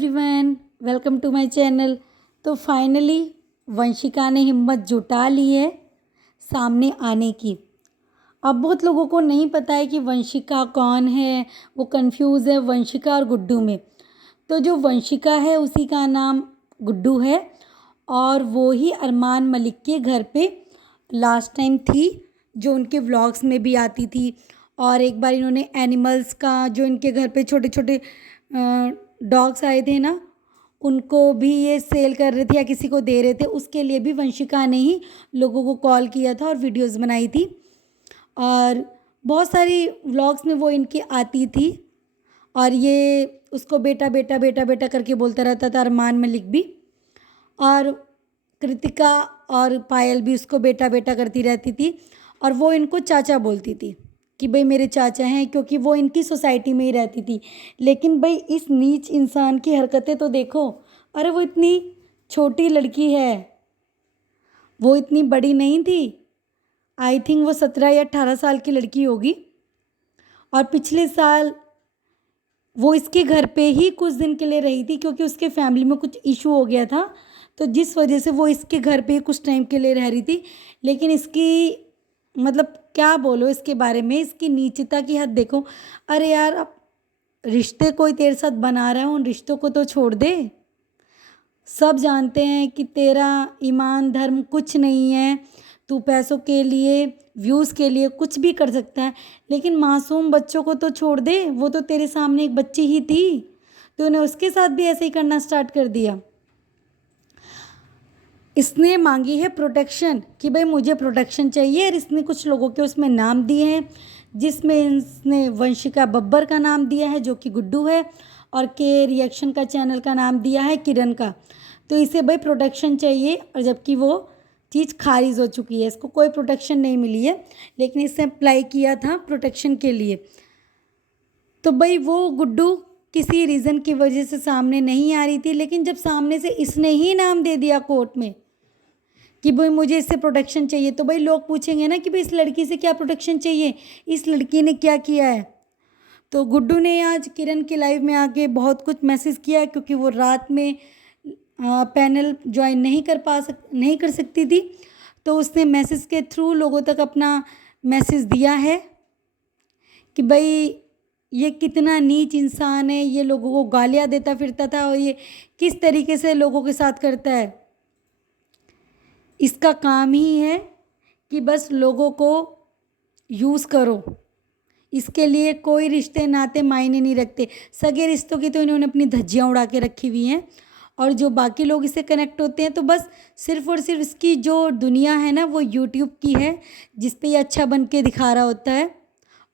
Everyone, welcome to my channel. तो finally Vanshika ने हिम्मत जुटा ली है सामने आने की। अब बहुत लोगों को नहीं पता है कि वंशिका कौन है, वो कंफ्यूज है वंशिका और गुड्डू में। तो जो वंशिका है उसी का नाम गुड्डू है और वो ही अरमान मलिक के घर पे लास्ट टाइम थी, जो उनके व्लॉग्स में भी आती थी। और एक बार इन्होंने एनिमल्स का, जो इनके घर पे छोटे छोटे डॉग्स आए थे ना, उनको भी ये सेल कर रहे थे या किसी को दे रहे थे, उसके लिए भी वंशिका ने ही लोगों को कॉल किया था और वीडियोस बनाई थी। और बहुत सारी व्लॉग्स में वो इनकी आती थी और ये उसको बेटा बेटा बेटा बेटा करके बोलता रहता था, अरमान मलिक भी। और कृतिका और पायल भी उसको बेटा बेटा करती रहती थी और वो इनको चाचा बोलती थी कि भाई मेरे चाचा हैं, क्योंकि वो इनकी सोसाइटी में ही रहती थी। लेकिन भाई इस नीच इंसान की हरकतें तो देखो। अरे वो इतनी छोटी लड़की है, वो इतनी बड़ी नहीं थी। आई थिंक वो 17 या 18 साल की लड़की होगी। और पिछले साल वो इसके घर पे ही कुछ दिन के लिए रही थी, क्योंकि उसके फैमिली में कुछ इशू हो गया था, तो जिस वजह से वो इसके घर पे कुछ टाइम के लिए रह रही थी। लेकिन इसकी मतलब क्या बोलो इसके बारे में, इसकी नीचता की हद देखो। अरे यार, अब रिश्ते कोई तेरे साथ बना रहा है, उन रिश्तों को तो छोड़ दे। सब जानते हैं कि तेरा ईमान धर्म कुछ नहीं है, तू पैसों के लिए, व्यूज़ के लिए कुछ भी कर सकता है, लेकिन मासूम बच्चों को तो छोड़ दे। वो तो तेरे सामने एक बच्ची ही थी, तूने उसके साथ भी ऐसे ही करना स्टार्ट कर दिया। इसने मांगी है प्रोटेक्शन कि भाई मुझे प्रोटेक्शन चाहिए, और इसने कुछ लोगों के उसमें नाम दिए हैं, जिसमें इसने वंशिका बब्बर का नाम दिया है जो कि गुड्डू है, और के रिएक्शन का चैनल का नाम दिया है किरण का। तो इसे भाई प्रोटेक्शन चाहिए, और जबकि वो चीज़ खारिज हो चुकी है, इसको कोई प्रोटेक्शन नहीं मिली है, लेकिन इसने अप्लाई किया था प्रोटेक्शन के लिए। तो भाई वो गुड्डू किसी रीज़न की वजह से सामने नहीं आ रही थी, लेकिन जब सामने से इसने ही नाम दे दिया कोर्ट में कि भाई मुझे इससे प्रोटेक्शन चाहिए, तो भाई लोग पूछेंगे ना कि भाई इस लड़की से क्या प्रोटेक्शन चाहिए, इस लड़की ने क्या किया है। तो गुड्डू ने आज किरण के लाइव में आके बहुत कुछ मैसेज किया, क्योंकि वो रात में पैनल ज्वाइन नहीं कर सकती थी, तो उसने मैसेज के थ्रू लोगों तक अपना मैसेज दिया है कि भाई ये कितना नीच इंसान है, ये लोगों को गालियाँ देता फिरता था और ये किस तरीके से लोगों के साथ करता है। इसका काम ही है कि बस लोगों को यूज़ करो, इसके लिए कोई रिश्ते नाते मायने नहीं रखते। सगे रिश्तों की तो इन्होंने अपनी धज्जियाँ उड़ा के रखी हुई हैं, और जो बाकी लोग इससे कनेक्ट होते हैं तो बस सिर्फ़ और सिर्फ इसकी जो दुनिया है ना, वो यूट्यूब की है, जिस पे ये अच्छा बन के दिखा रहा होता है।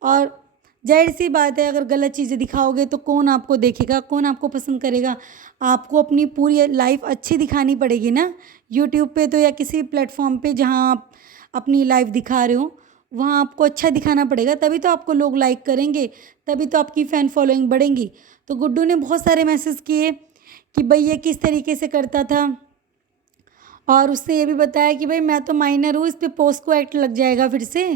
और जाहिर सी बात है, अगर गलत चीज़ें दिखाओगे तो कौन आपको देखेगा, कौन आपको पसंद करेगा। आपको अपनी पूरी लाइफ अच्छी दिखानी पड़ेगी ना यूट्यूब पे, तो या किसी प्लेटफॉर्म पे जहाँ आप अपनी लाइफ दिखा रहे हो, वहाँ आपको अच्छा दिखाना पड़ेगा, तभी तो आपको लोग लाइक करेंगे, तभी तो आपकी फ़ैन फॉलोइंग बढ़ेंगी। तो गुड्डू ने बहुत सारे मैसेज किए कि भाई ये किस तरीके से करता था, और उसने ये भी बताया कि भाई मैं तो माइनर हूँ, इस पर पोस्को एक्ट लग जाएगा फिर से,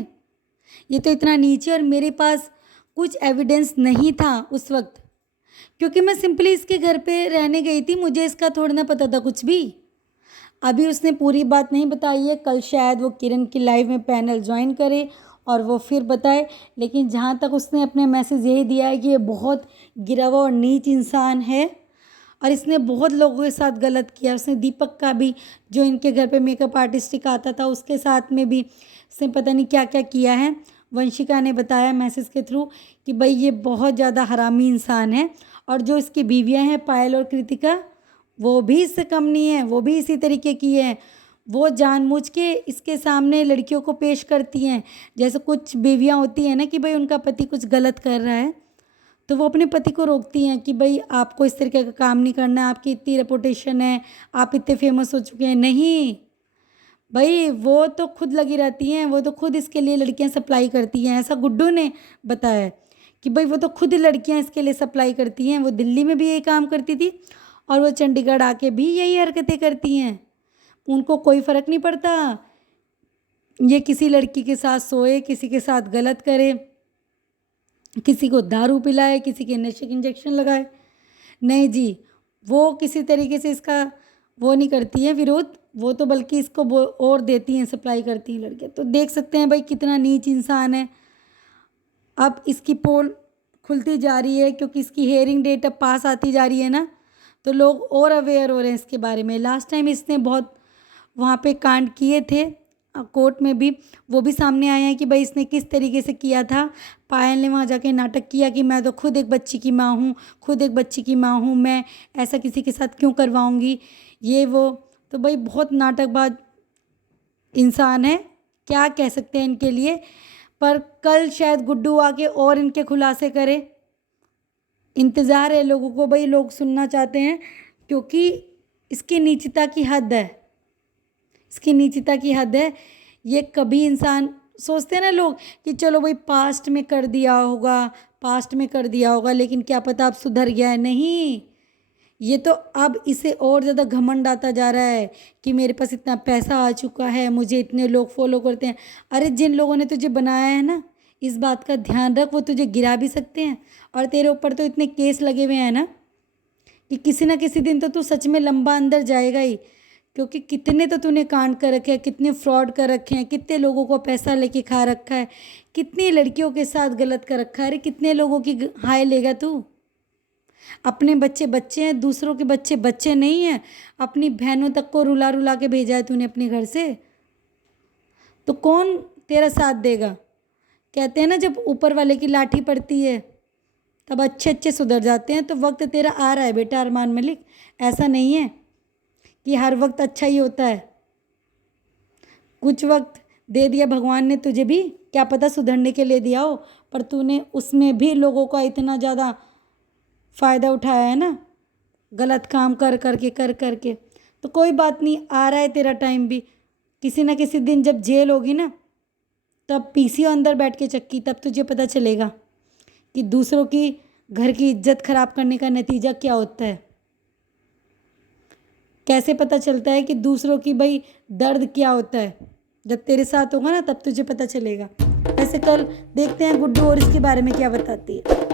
ये तो इतना नीचे, और मेरे पास कुछ एविडेंस नहीं था उस वक्त, क्योंकि मैं सिंपली इसके घर पे रहने गई थी, मुझे इसका थोड़ा ना पता था कुछ भी। अभी उसने पूरी बात नहीं बताई है, कल शायद वो किरण की लाइव में पैनल ज्वाइन करे और वो फिर बताए। लेकिन जहाँ तक उसने अपने मैसेज यही दिया है कि ये बहुत गिरा हुआ और नीच इंसान है, और इसने बहुत लोगों के साथ गलत किया। उसने दीपक का भी, जो इनके घर पे मेकअप आर्टिस्ट का आता था, उसके साथ में भी इसने पता नहीं क्या क्या किया है। वंशिका ने बताया मैसेज के थ्रू कि भाई ये बहुत ज़्यादा हरामी इंसान है, और जो इसकी बीवियां हैं पायल और कृतिका, वो भी इससे कम नहीं है, वो भी इसी तरीके की है। वो जानबूझ के इसके सामने लड़कियों को पेश करती हैं, जैसे कुछ बीवियां होती हैं ना कि भाई उनका पति कुछ गलत कर रहा है, तो वो अपने पति को रोकती हैं कि भाई आपको इस तरीके का काम नहीं करना है, आपकी इतनी रेपुटेशन है, आप इतने फेमस हो चुके हैं। नहीं भाई, वो तो खुद लगी रहती हैं, वो तो खुद इसके लिए लड़कियां सप्लाई करती हैं। ऐसा गुड्डू ने बताया कि भाई वो तो खुद लड़कियां इसके लिए सप्लाई करती हैं। वो दिल्ली में भी यही काम करती थी और वो चंडीगढ़ आके भी यही हरकतें करती हैं। उनको कोई फ़र्क नहीं पड़ता, ये किसी लड़की के साथ सोए, किसी के साथ गलत करे, किसी को दारू पिलाए, किसी के नशे के इंजेक्शन लगाए। नहीं जी, वो किसी तरीके से इसका वो नहीं करती है विरोध, वो तो बल्कि इसको और देती हैं, सप्लाई करती हैं लड़कियाँ। तो देख सकते हैं भाई कितना नीच इंसान है। अब इसकी पोल खुलती जा रही है क्योंकि इसकी हेयरिंग डेट अब पास आती जा रही है ना, तो लोग और अवेयर हो रहे हैं इसके बारे में। लास्ट टाइम इसने बहुत वहाँ पे कांड किए थे कोर्ट में भी, वो भी सामने आए हैं कि भाई इसने किस तरीके से किया था। पायल ने वहाँ जाके नाटक किया कि मैं तो खुद एक बच्ची की माँ हूँ, खुद एक बच्ची की माँ हूँ, मैं ऐसा किसी के साथ क्यों करवाऊँगी, ये वो। तो भाई बहुत नाटकबाज इंसान है, क्या कह सकते हैं इनके लिए। पर कल शायद गुड्डू आके और इनके खुलासे करे, इंतज़ार है लोगों को भाई, लोग सुनना चाहते हैं क्योंकि इसकी नीचता की हद है, इसकी नीचता की हद है। ये कभी इंसान सोचते हैं ना लोग कि चलो भाई पास्ट में कर दिया होगा, पास्ट में कर दिया होगा, लेकिन क्या पता अब सुधर गया है। नहीं, ये तो अब इसे और ज़्यादा घमंड आता जा रहा है कि मेरे पास इतना पैसा आ चुका है, मुझे इतने लोग फॉलो करते हैं। अरे जिन लोगों ने तुझे बनाया है ना, इस बात का ध्यान रख, वो तुझे गिरा भी सकते हैं। और तेरे ऊपर तो इतने केस लगे हुए हैं ना कि किसी ना किसी दिन तो तू सच में लंबा अंदर जाएगा ही, क्योंकि कितने तो तूने कांड कर रखे हैं, कितने फ्रॉड कर रखे हैं, कितने लोगों को पैसा लेके खा रखा है, कितनी लड़कियों के साथ गलत कर रखा है। अरे कितने लोगों की हाय लेगा तू। अपने बच्चे बच्चे हैं, दूसरों के बच्चे बच्चे नहीं हैं। अपनी बहनों तक को रुला रुला के भेजा है तूने अपने घर से, तो कौन तेरा साथ देगा। कहते हैं ना जब ऊपर वाले की लाठी पड़ती है तब अच्छे अच्छे सुधर जाते हैं। तो वक्त तेरा आ रहा है बेटा अरमान मलिक, ऐसा नहीं है कि हर वक्त अच्छा ही होता है। कुछ वक्त दे दिया भगवान ने तुझे भी, क्या पता सुधरने के लिए दिया हो, पर तूने उसमें भी लोगों का इतना ज़्यादा फ़ायदा उठाया है ना, गलत काम कर करके। तो कोई बात नहीं, आ रहा है तेरा टाइम भी। किसी ना किसी दिन जब जेल होगी ना, तब पीसीओ अंदर बैठ के चक्की, तब तुझे पता चलेगा कि दूसरों की घर की इज्जत खराब करने का नतीजा क्या होता है। कैसे पता चलता है कि दूसरों की भाई दर्द क्या होता है। जब तेरे साथ होगा ना तब तुझे पता चलेगा। ऐसे कल देखते हैं गुड्डू और इसके बारे में क्या बताती है।